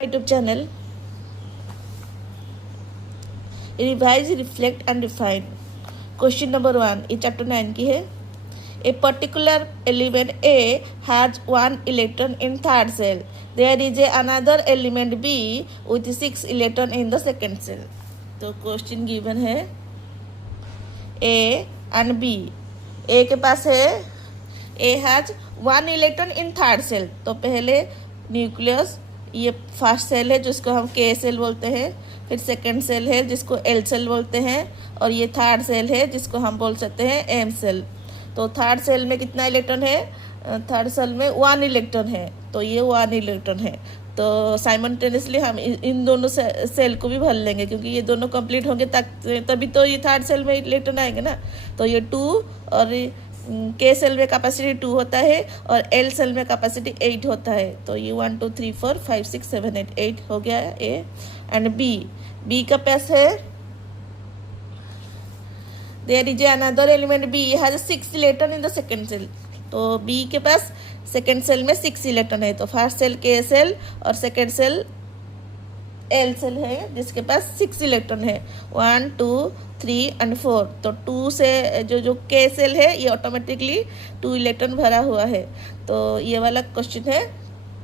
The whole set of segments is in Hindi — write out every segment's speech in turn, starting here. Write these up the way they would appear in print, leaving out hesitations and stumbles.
YouTube channel. Revise, reflect and refine. Question number 1 ये chapter 9 की है. A particular element A has one electron in third cell. There is another element B with 6 electron in the second cell. तो question given है A and B. A के पास है A has one electron in third cell. तो पहले न्यूक्लियस ये फर्स्ट सेल है जिसको हम के सेल बोलते हैं, फिर सेकंड सेल है जिसको एल सेल बोलते हैं, और ये थर्ड सेल है जिसको हम बोल सकते हैं एम सेल. तो थर्ड सेल में कितना इलेक्ट्रॉन है? थर्ड सेल में 1 इलेक्ट्रॉन है. तो ये 1 इलेक्ट्रॉन है. तो साइमल्टेनियसली हम इन दोनों सेल को भी भर लेंगे क्योंकि ये दोनों कंप्लीट होंगे तभी तो ये थर्ड सेल में इलेक्ट्रॉन आएंगे ना. तो ये 2 और के सेल में कैपेसिटी 2 होता है और एल सेल में कैपेसिटी 8 होता है. तो ये 1 2 3 4 5 6 7 8 8 हो गया ए. एंड बी का पास है there is another element B has 6 electron in the second shell. तो बी के पास सेकंड सेल में 6 इलेक्ट्रॉन है. तो फर्स्ट सेल के सेल और सेकंड सेल एल सेल है जिसके पास 6 इलेक्ट्रॉन है 1 2 3 एंड 4. तो 2 से जो के सेल है ये ऑटोमेटिकली 2 इलेक्ट्रॉन भरा हुआ है. तो ये वाला क्वेश्चन है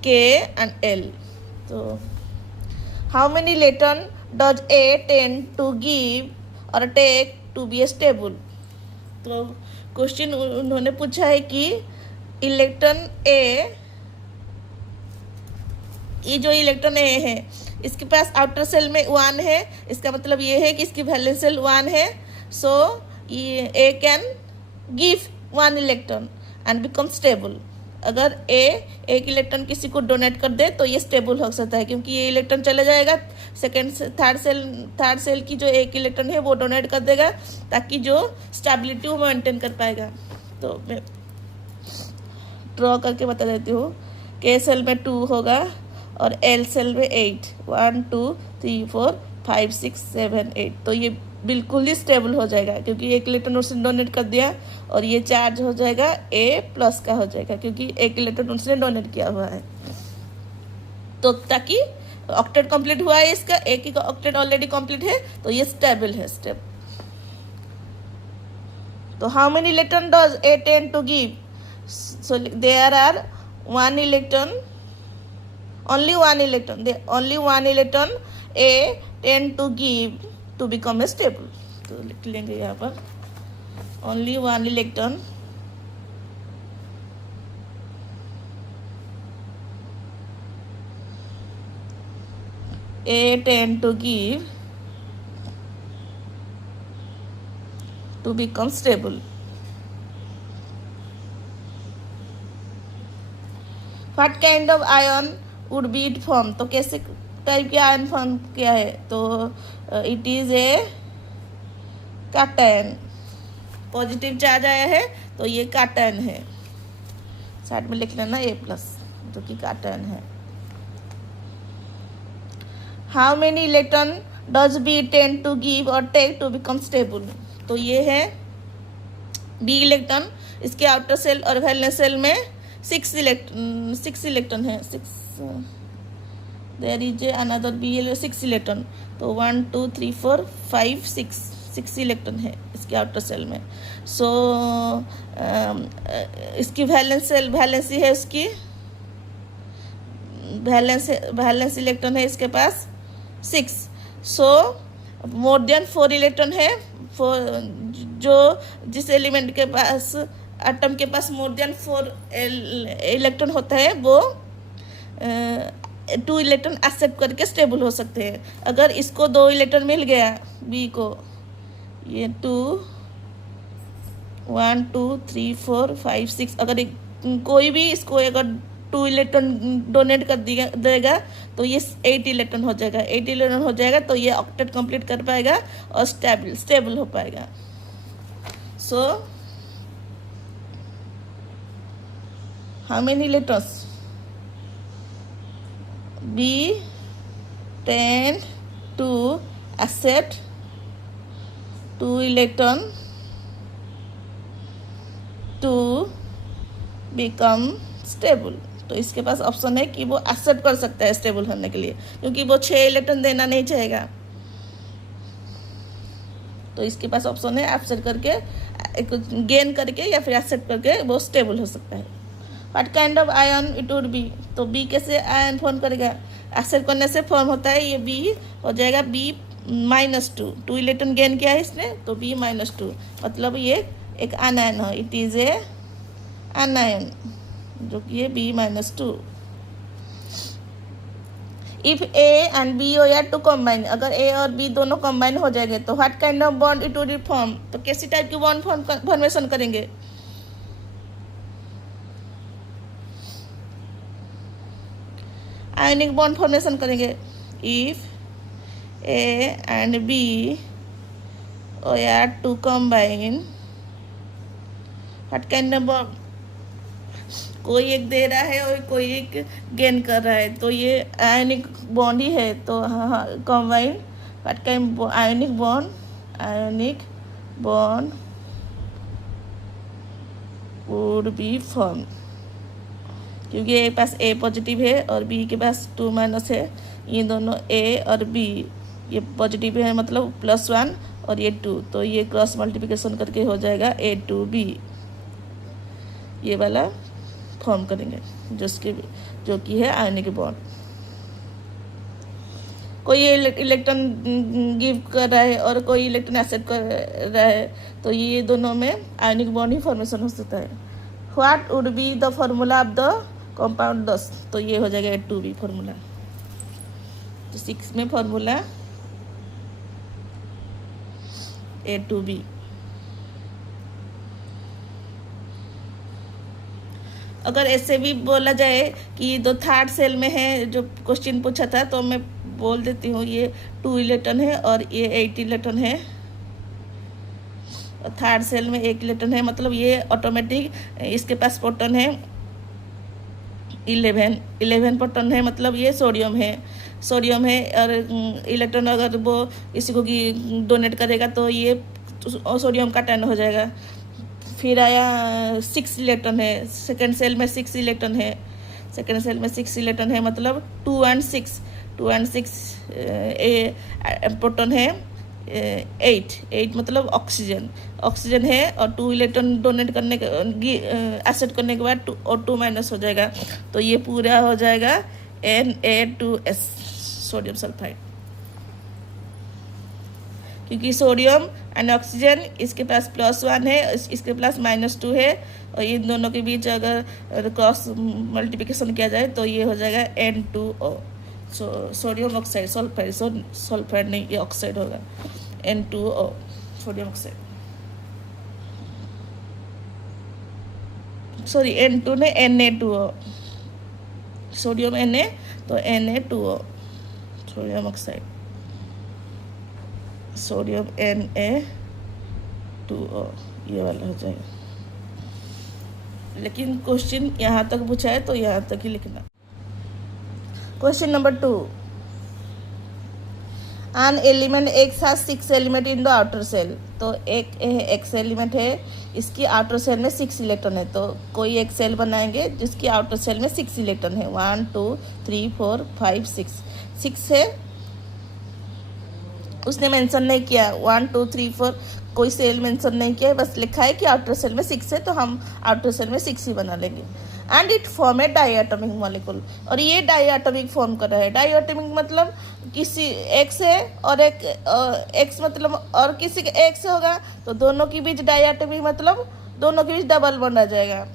के एंड एल. तो how many electron does A tend to give और टेक टू बी स्टेबल. तो क्वेश्चन उन्होंने पूछा है कि इलेक्ट्रॉन ए, ये जो इलेक्ट्रॉन ए है इसके पास आउटर सेल में 1 है. इसका मतलब ये है कि इसकी वैलेंस सेल 1 है. सो ये A can give 1 electron and become stable. अगर ए एक इलेक्ट्रॉन किसी को डोनेट कर दे तो ये स्टेबल हो सकता है क्योंकि ये इलेक्ट्रॉन चला जाएगा थर्ड सेल की जो एक इलेक्ट्रॉन है वो डोनेट कर देगा ताकि जो स्टेबिलिटी वो मेंटेन कर पाएगा. तो मैं ड्रॉ करके बता देती हूँ. के सेल में 2 होगा और एल सेल में 8 1 2 3 4 5 6 7 8. तो ये बिल्कुल ही स्टेबल हो जाएगा क्योंकि एक इलेक्ट्रॉन उसने डोनेट कर दिया और ये चार्ज हो जाएगा ए प्लस का हो जाएगा क्योंकि एक इलेक्ट्रॉन उसने डोनेट किया हुआ है. तो ताकि ऑक्टेट कंप्लीट हुआ है इसका, एक ही ऑक्टेट ऑलरेडी कंप्लीट है तो ये स्टेबल है. तो how many electron does A tend to give. So there are 1 electron, only one electron A tend to give to become a stable. तो लिख लेंगे यहाँ पर only 1 electron A tend to give to become stable. What kind of ion would be it form. तो कैसे टाइप के आयन फॉर्म किया है. तो it is A cation. Positive charge आया है तो ये कैटायन है. साइड में लिख लेना ए प्लस जो कि कैटायन है. How many electron does B tend to give और टेक टू बिकम स्टेबल. तो ये है बी इलेक्ट्रॉन. इसके आउटर सेल और वैलेंस सेल में 6 इलेक्ट्रॉन है. 6 there is another B 6 electron. तो 1 2 3 4 5 6 इलेक्ट्रॉन है इसके आउटर सेल में. सो इसकी वैलेंसी है उसकी वैलेंस इलेक्ट्रॉन है इसके पास 6. सो मोर देन 4 इलेक्ट्रॉन है. जो जिस एलिमेंट के पास एटम के पास मोर देन 4 इलेक्ट्रॉन होता है वो 2 इलेक्ट्रॉन एक्सेप्ट करके स्टेबल हो सकते हैं. अगर इसको 2 इलेक्ट्रॉन मिल गया बी को, ये 2 1 2 3 4 5 6, अगर कोई भी इसको अगर 2 इलेक्ट्रॉन डोनेट कर देगा तो ये 8 इलेक्ट्रॉन हो जाएगा. 8 इलेक्ट्रॉन हो जाएगा तो ये ऑक्टेट कंप्लीट कर पाएगा और स्टेबल हो पाएगा. So how many electrons B tend to accept 2 electron to become stable. तो इसके पास ऑप्शन है कि वो एक्सेप्ट कर सकता है स्टेबल होने के लिए, क्योंकि वो 6 इलेक्ट्रॉन देना नहीं चाहेगा। तो इसके पास ऑप्शन है एक्सेप्ट करके, गेन करके या फिर एक्सेप्ट करके वो स्टेबल हो सकता है। What kind of ion it would be, तो बी कैसे आयन फॉर्म करेगा, एक्सेप्ट करने से फॉर्म होता है, ये बी हो जाएगा B-2। 2 इलेक्ट्रॉन गेन किया है इसने, तो B-2, मतलब ये एक अनायन हो, इट इज ए अनायन, जो कि है B-2। If A and B हो या टू कॉम्बाइन, अगर ए और बी दोनों कॉम्बाइन हो जाएंगे तो what kind of bond it would form, तो कैसी टाइप की बॉन्ड फॉर्मेशन करेंगे, आयनिक बॉन्ड फॉर्मेशन करेंगे। If A and B or to combine, what kind of bond, कोई एक दे रहा है और कोई एक गेन कर रहा है, तो ये आयनिक बॉन्ड ही है। तो हाँ combine, what kind ionic bond would be form, क्योंकि ए पास ए पॉजिटिव है और बी के पास 2- है, ये दोनों ए और बी ये पॉजिटिव है, मतलब +1 और ये 2, तो ये क्रॉस मल्टीप्लिकेशन करके हो जाएगा A2B, ये वाला फॉर्म करेंगे जो कि है आयनिक बॉन्ड। कोई इलेक्ट्रॉन गिव कर रहा है और कोई इलेक्ट्रॉन एक्सेप्ट कर रहा है, तो ये दोनों में आयनिक बॉन्ड ही फॉर्मेशन हो सकता है। What would be the formula of the compound 10, तो ये हो जाएगा A2B फॉर्मूला। तो 6 में फॉर्मूला A2B। अगर ऐसे भी बोला जाए कि दो थर्ड सेल में है, जो क्वेश्चन पूछा था, तो मैं बोल देती हूँ ये 2 इलेक्ट्रॉन है और ये 8 इलेक्ट्रॉन है, और थर्ड सेल में 1 इलेक्ट्रॉन है, मतलब ये ऑटोमेटिक इसके पास प्रोटॉन है 11 प्रोटॉन है, मतलब ये सोडियम है और इलेक्ट्रॉन अगर वो इसी को डोनेट करेगा तो ये सोडियम का 10 हो जाएगा। फिर आया 6 इलेक्ट्रॉन है, सेकेंड सेल में 6 इलेक्ट्रॉन है, मतलब 2 and 6 प्रोटॉन है 8 मतलब ऑक्सीजन है, और 2 इलेक्ट्रॉन डोनेट करने के एक्सेप्ट करने के बाद 2 और 2- हो जाएगा, तो ये पूरा हो जाएगा Na2S, सोडियम सल्फाइड। क्योंकि सोडियम एंड ऑक्सीजन इसके पास +1 है, इसके पास -2 है, और इन दोनों के बीच अगर क्रॉस मल्टीप्लिकेशन किया जाए तो ये हो जाएगा N2O, सोडियम ऑक्साइड, सल्फाइड नहीं, ये ऑक्साइड होगा, N2O sodium oxide, sorry N2 ने Na2O, सोडियम Na तो Na2O sodium oxide, sodium Na2O ये वाला हो जाएगा। लेकिन क्वेश्चन यहाँ तक पूछा है तो यहाँ तक ही लिखना। Question number 2, an element X has 6 element in the outer shell, तो एक X एलिमेंट है, इसकी आउटर सेल में 6 इलेक्ट्रॉन है, तो कोई एक सेल बनाएंगे जिसकी आउटर सेल में 6 इलेक्ट्रॉन है, 1 2 3 4 5 6 है, उसने मेंशन नहीं किया 1 2 3 4, कोई सेल मेंशन नहीं किया है, बस लिखा है कि आउटर सेल में 6 है, तो हम आउटर सेल में 6 ही बना लेंगे। And it form A diatomic molecule, और ये डाइएटॉमिक फॉर्म कर रहा है। डाइएटॉमिक मतलब किसी एक से और एक एक्स मतलब और किसी के एक से होगा, तो दोनों के बीच डाइएटॉमिक मतलब दोनों के बीच डबल बॉन्ड आ जाएगा,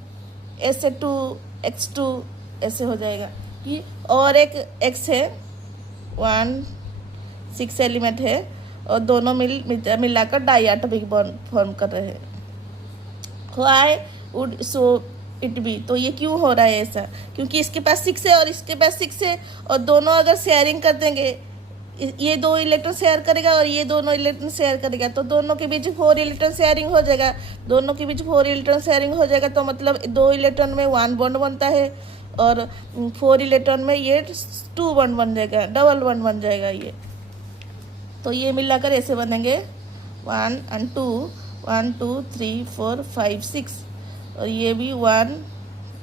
SA2X2 ऐसे हो जाएगा कि, और एक एक्स है 6 एलिमेंट है, और दोनों मिलाकर डाइएटॉमिक बॉन्ड फॉर्म कर रहे हैं। Why would so it be, तो ये क्यों हो रहा है ऐसा, क्योंकि इसके पास 6 है और इसके पास 6 है, और दोनों अगर शेयरिंग कर देंगे, ये 2 इलेक्ट्रॉन शेयर करेगा और ये दोनों इलेक्ट्रॉन शेयर करेगा, तो दोनों के बीच 4 इलेक्ट्रॉन शेयरिंग हो जाएगा, तो मतलब 2 इलेक्ट्रॉन में 1 बॉन्ड बनता है, और 4 इलेक्ट्रॉन में ये 2 बॉन्ड बन जाएगा, डबल बॉन्ड बन जाएगा ये, तो ये मिलाकर ऐसे बनेंगे 1 and 2 1 2 3 4 5 6, और ये भी 1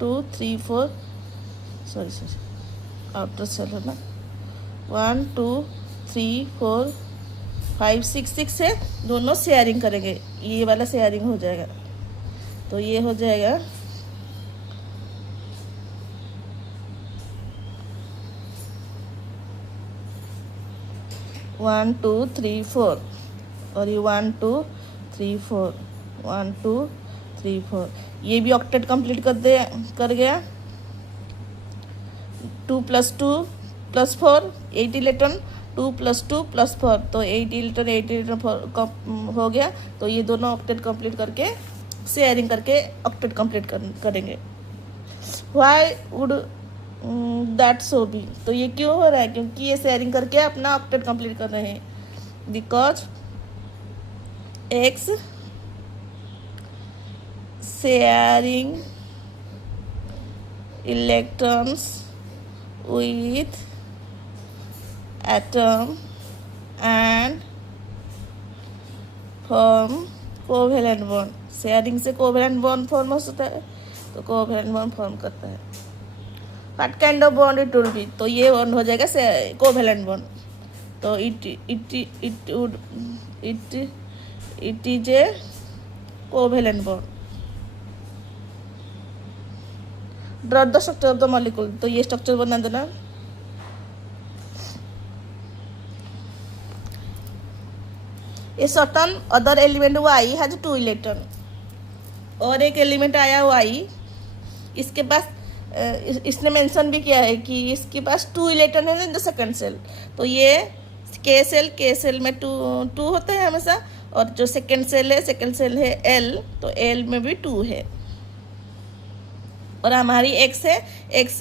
2 3 4 सॉरी आउटर सेल है ना, 1 2 3 4 5 6 6 है, दोनों शेयरिंग करेंगे, ये वाला शेयरिंग हो जाएगा, तो ये हो जाएगा 1 2 3 4 और ये 1 2 3 4 1 2 3 4, ये भी ऑक्टेट कंप्लीट कर गया। 2 + 2 + 4 8 इलेक्ट्रॉन, 2 + 2 + 4, तो 8 इलेक्ट्रॉन हो गया। तो ये दोनों ऑक्टेट कंप्लीट करके शेयरिंग करके ऑक्टेट कंप्लीट करेंगे। Why would that so be, तो ये क्यों हो रहा है, क्योंकि ये शेयरिंग करके अपना ऑक्टेट कंप्लीट कर रहे हैं। Because X sharing electrons with atom and form covalent bond, sharing से कोवेलेंट बॉन्ड फॉर्म होता है, तो कोवेलेंट बॉन्ड फॉर्म करता है। What kind of bond it will be, तो ये बॉन्ड हो जाएगा कोवेलेंट बॉन्ड, तो it is a covalent bond. Draw the structure of the molecule, तो ये स्ट्रक्चर बना देना। A certain other element Y has 2 electron, और एक एलिमेंट आया वाई, इसके पास इसने मेंशन भी किया है कि इसके पास 2 इलेक्ट्रॉन है इन द सेकंड सेल, तो ये के सेल में 2 होता है हमेशा, और जो सेकंड सेल है एल, तो एल में भी 2 है। और हमारी एक्स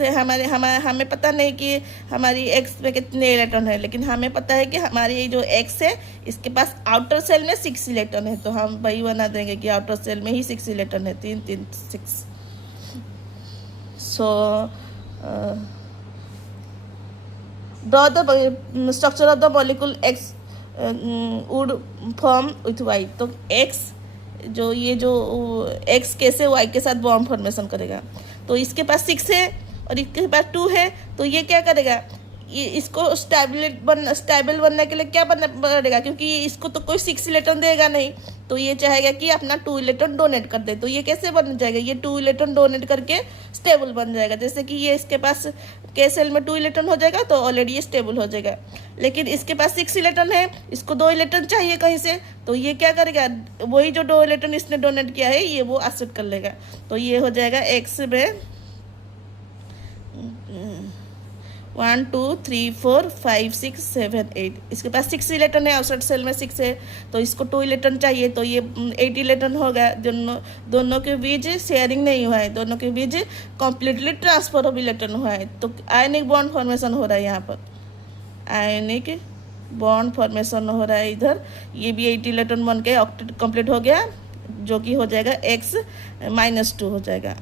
है हमें पता नहीं कि हमारी एक्स में कितने इलेक्ट्रॉन है, लेकिन हमें पता है कि हमारी जो एक्स है इसके पास आउटर सेल में 6 इलेक्ट्रॉन है, तो हम वही बना देंगे कि आउटर सेल में ही 6 इलेक्ट्रॉन है, 3 3 6। So draw the structure of the molecule X would form with Y, तो एक्स जो एक्स कैसे वाई के साथ बॉन्ड फॉर्मेशन करेगा, तो इसके पास 6 है और इसके पास 2 है, तो ये क्या करेगा, ये इसको स्टेबल बनने के लिए क्या पड़ेगा, क्योंकि इसको तो कोई 6 इलेक्ट्रॉन देगा नहीं, तो ये चाहेगा कि अपना 2 इलेक्ट्रॉन डोनेट कर दे, तो ये कैसे बन जाएगा, ये 2 इलेक्ट्रॉन डोनेट करके स्टेबल बन जाएगा। जैसे कि ये इसके पास के सेल में 2 इलेक्ट्रॉन हो जाएगा, तो ऑलरेडी ये स्टेबल हो जाएगा, लेकिन इसके पास 6 इलेक्ट्रॉन है, इसको 2 इलेक्ट्रॉन चाहिए कहीं से, तो ये क्या करेगा, वही जो 2 इलेक्ट्रॉन इसने डोनेट किया है ये वो एक्सेप्ट कर लेगा, तो ये हो जाएगा एक्स में 1 2 3 4 5 6 7 8, इसके पास 6 इलेक्ट्रॉन है, आउटसाइड सेल में 6 है, तो इसको 2 इलेक्ट्रॉन चाहिए, तो ये 8 इलेक्ट्रॉन होगा। दोनों के बीच शेयरिंग नहीं हुआ है, दोनों के बीच कम्प्लीटली ट्रांसफर ऑफ इलेक्ट्रॉन हुआ है, तो आयनिक बॉन्ड फॉर्मेशन हो रहा है, यहाँ पर आयनिक बॉन्ड फॉर्मेशन हो रहा है। इधर ये भी 8 इलेक्ट्रॉन बन के ऑक्टेट कंप्लीट हो गया, जो कि हो जाएगा x -2 हो जाएगा।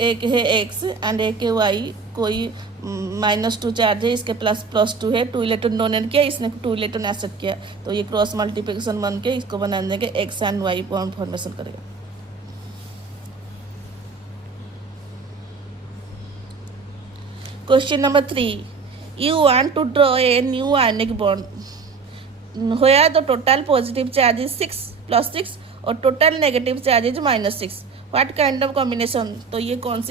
एक है x एंड एक है y, कोई -2 चार्ज है, इसके +2 है, 2 इलेक्ट्रॉन डोनेट किया, इसने 2 इलेक्ट्रॉन एक्सेप्ट किया, तो ये क्रॉस मल्टीप्लिकेशन बन के इसको बना देंगे x and y bond formation करेगा। Question number 3, you want to draw a new ionic bond where the total positive charge is 6 + 6 और total negative charge is -6, what kind of combination, तो ये कौन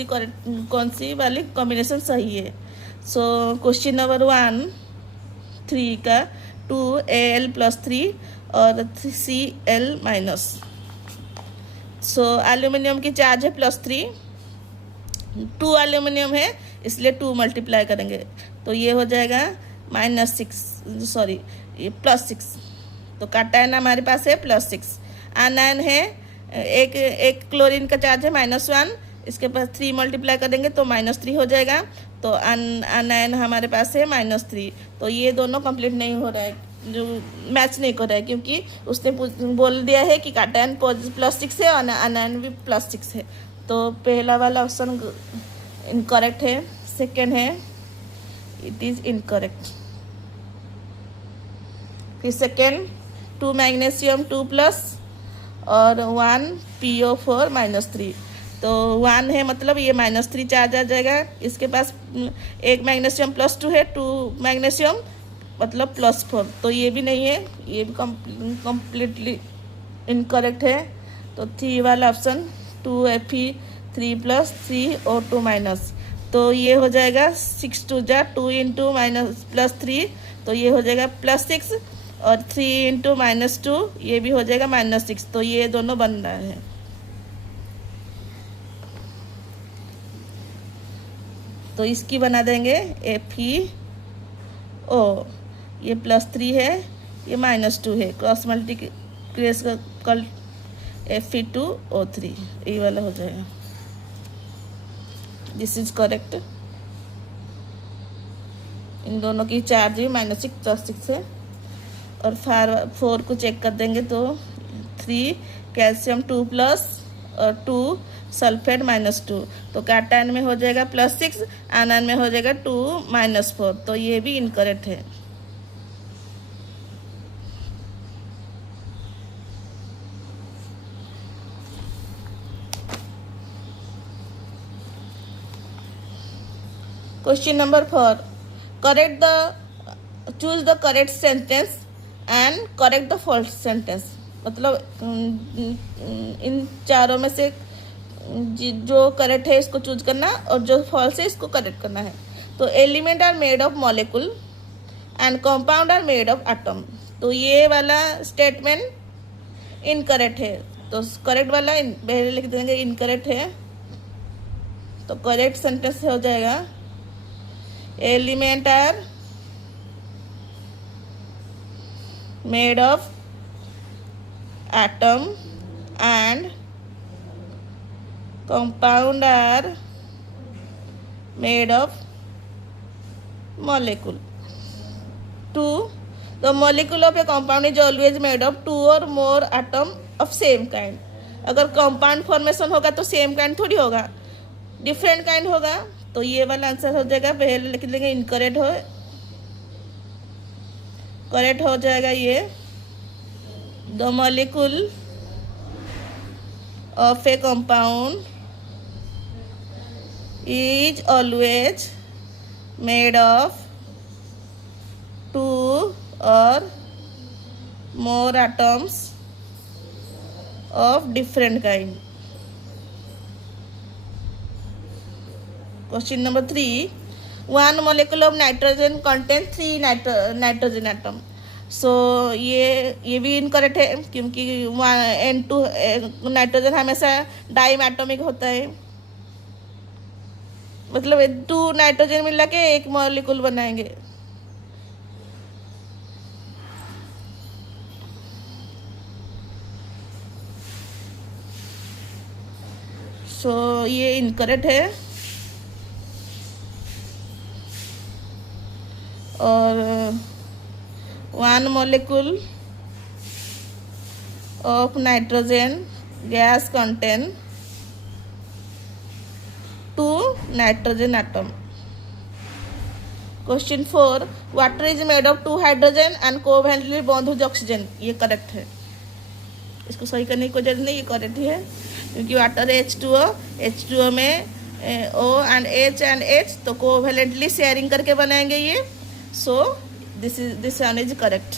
सी वाली कॉम्बिनेशन सही है। सो क्वेश्चन नंबर 1 3 का 2Al + 3 और Cl-। सो एल्यूमिनियम की चार्ज है +3, 2 एल्यूमिनियम है इसलिए 2 मल्टीप्लाई करेंगे, तो ये हो जाएगा -6, ये +6, तो कैटायन हमारे पास है +6। आनायन है एक क्लोरीन का चार्ज है -1, इसके पास 3 मल्टीप्लाई करेंगे तो -3 हो जाएगा, तो आनायन हमारे पास है -3, तो ये दोनों कंप्लीट नहीं हो रहा है, जो मैच नहीं कर रहा है, क्योंकि उसने बोल दिया है कि कैटायन +6 है और आनायन भी +6 है, तो पहला वाला ऑप्शन इनकरेक्ट है, सेकेंड है इट इज़ इनकरेक्ट। फिर सेकेंड 2 मैग्नीशियम 2+ और 1 PO4 -3, तो 1 है मतलब ये -3 चार्ज आ जाएगा। इसके पास एक मैग्नीशियम +2 है, 2 मैग्नीशियम मतलब +4, तो ये भी नहीं है, ये भी कम्प्लीटली इनकरेक्ट है। तो 3 वाला ऑप्शन 2Fe3+3O2-, तो ये हो जाएगा 6 2 जा 2 इंटू -+3, तो ये हो जाएगा +6, और 3 इंटू -2 ये भी हो जाएगा -6, तो ये दोनों बन रहा है। तो इसकी बना देंगे FeO, ये +3 है, ये -2 है, क्रॉस मल्टीप्लिकेशन Fe2O3, ये वाला हो जाएगा। This is correct. इन दोनों की चार्ज भी -6 है। और 4 को चेक कर देंगे तो 3 कैल्शियम 2+ और 2 सल्फेट -2, तो कैटायन में हो जाएगा +6, आयन में हो जाएगा 2 -4, तो ये भी इनकरेक्ट है। Question number 4, choose the correct sentence and correct the false sentence. मतलब इन चारों में से जो करेक्ट है इसको चूज करना, और जो फॉल्स है इसको करेक्ट करना है। तो element are made of molecule and compound are made of atom, तो ये वाला स्टेटमेंट इनकरेक्ट है, तो करेक्ट वाला पहले लिख देंगे इनकरेक्ट है। तो करेक्ट सेंटेंस हो जाएगा element are made of atom and compound are made of molecule. 2, the molecule of a compound is always made of 2 or more atom of same kind. अगर कंपाउंड फॉर्मेशन होगा तो सेम काइंड थोड़ी होगा, डिफरेंट काइंड होगा, तो ये वाला आंसर हो जाएगा। पहले लिख लेंगे इनकरेक्ट हो, करेक्ट हो जाएगा ये। The molecule of A compound is always made of 2 or more atoms of different kind. Question number 3, one molecule of nitrogen contains 3 nitrogen atom. So ये भी इनकरेक्ट है, क्योंकि N2 नाइट्रोजन हमेशा डाइमेटोमिक होता है, मतलब 2 नाइट्रोजन मिला के एक मॉलिक्यूल बनाएंगे। सो ये इनकरेक्ट है। और 1 molecule of nitrogen gas contain 2 nitrogen atom. Question 4, water is made of 2 hydrogen and covalently bond with oxygen. ये करेक्ट है, इसको सही करने की कोई जरूरत नहीं, ये करेक्ट है, क्योंकि वाटर H2O में O and H, तो कोवेलेंटली शेयरिंग करके बनाएंगे ये। So this one is correct.